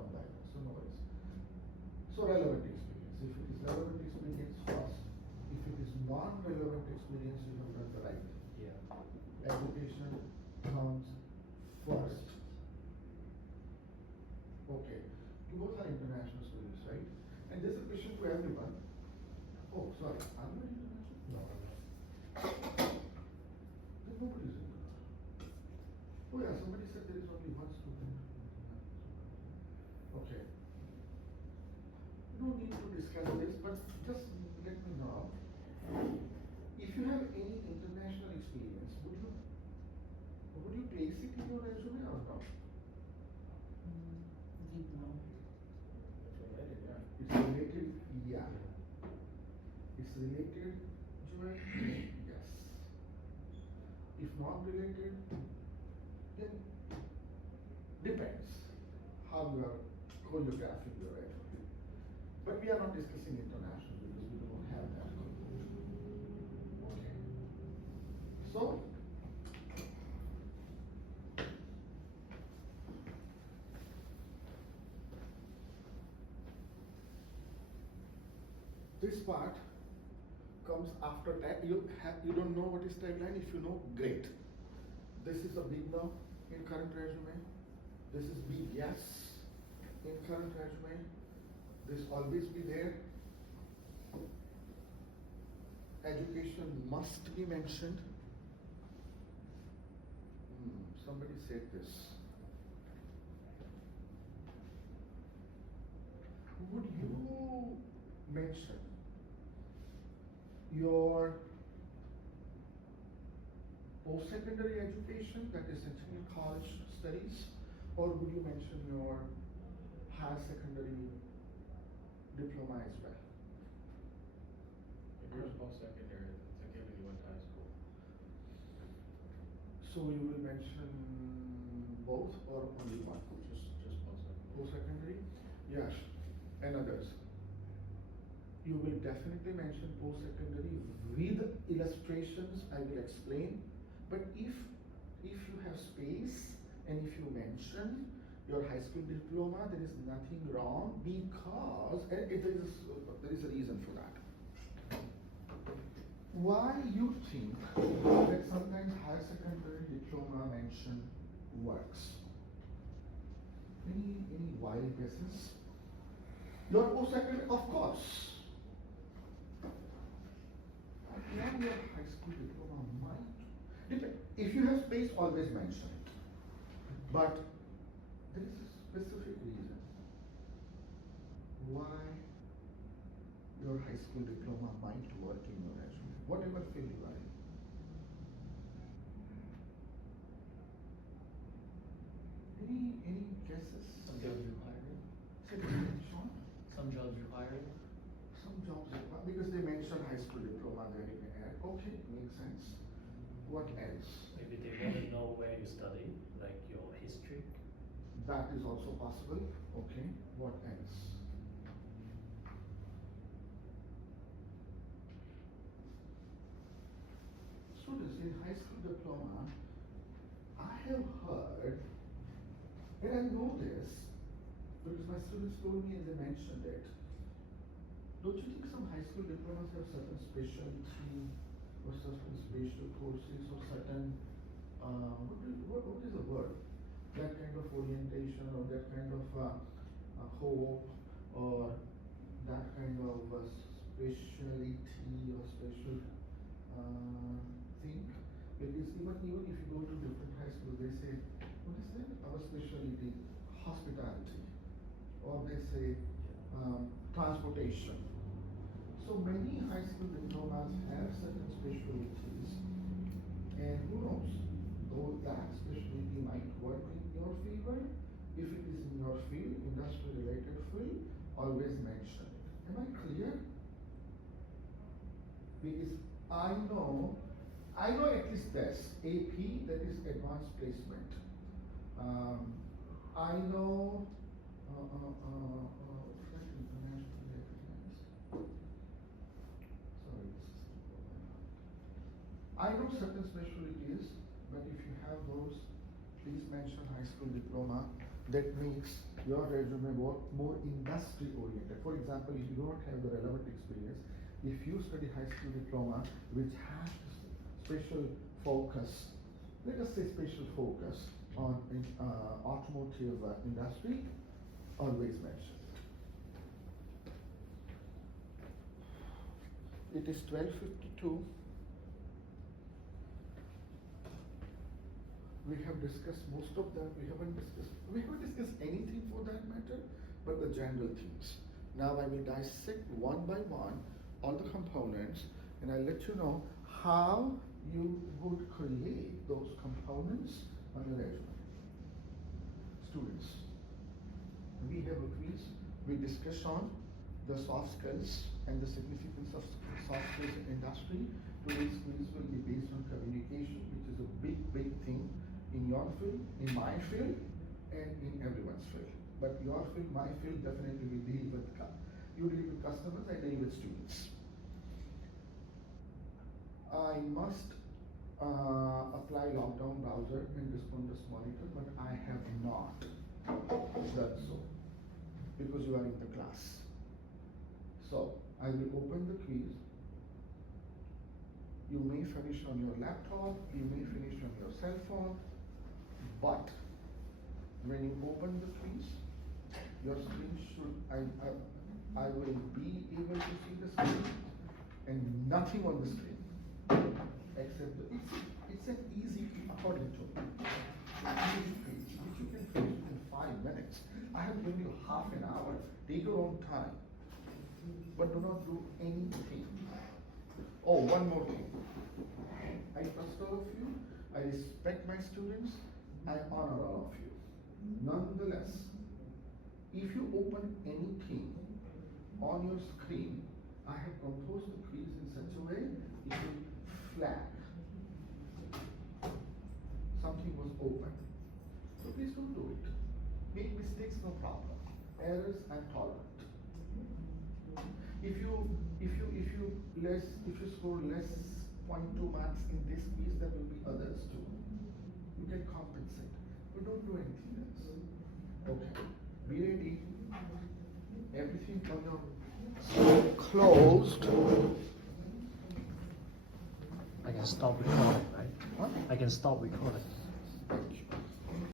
one dialogue, so no worries. So relevant experience. If it is relevant experience, first. If it is non-relevant experience, you have done the right thing. Yeah. Education comes first. Okay. You both are international students, right? And there's a question to everyone. Oh, sorry. Are you an international? No, I'm not. Then nobody is international. Oh yeah, somebody said there is only one student. Okay. No need to discuss this, but just let me know. If you have any international experience, would you place it in your resume or not? No. It's related, yeah. It's related, yeah. It's related, Joel? Yes. If not related, then depends how you are choreographing your resume. But we are not discussing international because we don't have that. Okay. So, this part comes after tag. You don't know what is tagline. If you know, great. This is a big no in current resume. This is big yes in current resume. This always be there. Education must be mentioned. Somebody said this. Would you mention your post-secondary education, that is essentially college studies, or would you mention your higher secondary diploma as well? If yours post-secondary, it's a given you went to high school. So you will mention both or only one? Just post-secondary. Post-secondary? Yes. And others. You will definitely mention post-secondary with illustrations. I will explain. But if you have space and if you mention your high school diploma, there is nothing wrong because there is a reason for that. Why you think that sometimes higher secondary diploma mention works? Any wild guesses? Your post-secondary, of course. Beyond your high school diploma might. If you have space, always mention it. But there is a specific reason why your high school diploma might work in your resume, whatever field you are in. Any guesses? Some jobs require it. Say it again, Sean. Some jobs require it. Some jobs require, because they mention high school diploma, they may add. Okay, makes sense. What else? Maybe they want to know where you studied, like your history. That is also possible. Okay, what else? Students in high school diploma, I have heard, and I know this because my students told me and they mentioned it. Don't you think some high school diplomas have certain specialty or certain special courses or certain what is the word? That kind of orientation or that kind of hope or that kind of speciality or special thing. Because even if you go to different high schools, they say, what is that? Our specialty, hospitality, or they say transportation. So many high school diplomas have certain specialties, and who knows, though that specialty might work in your favor. If it is in your field, industry related field, always mention it. Am I clear? Because I know at least this, AP, that is advanced placement. I know I know certain specialties, but if you have those, please mention high school diploma. That makes your resume more industry oriented. For example, if you do not have the relevant experience, if you study high school diploma which has special focus, let us say special focus on automotive industry, always mention. It is 12:52. We have discussed most of them. We haven't discussed anything for that matter, but the general things. Now I will dissect one by one all the components, and I'll let you know how you would create those components on your resume. Students, we have a quiz. We discuss on the soft skills and the significance of soft skills in industry. Today's quiz will be based on communication, which is a big thing in your field, in my field, and in everyone's field. But your field, my field, definitely will deal with, you deal with customers, I deal with students. I must apply lockdown browser and responders monitor, but I have not done so because you are in the class. So I will open the quiz. You may finish on your laptop, you may finish on your cell phone, but when you open the quiz, your screen should, I will be able to see the screen and nothing on the screen except it's an easy, according to me, easy quiz which you can finish within 5 minutes. I have given you half an hour. Take your own time, but do not do anything. Oh, one more thing. I trust all of you. I respect my students. I honor all of you. Nonetheless, if you open anything on your screen, I have composed the quiz in such a way it will flag. Something was open. So please don't do it. Make mistakes, no problem. Errors, I'm tolerant. If you score less 0.2 marks in this quiz, there will be others too. You can compensate, but don't do anything else. Okay, be ready. Everything on your closed. I can stop recording, right? What? I can stop recording.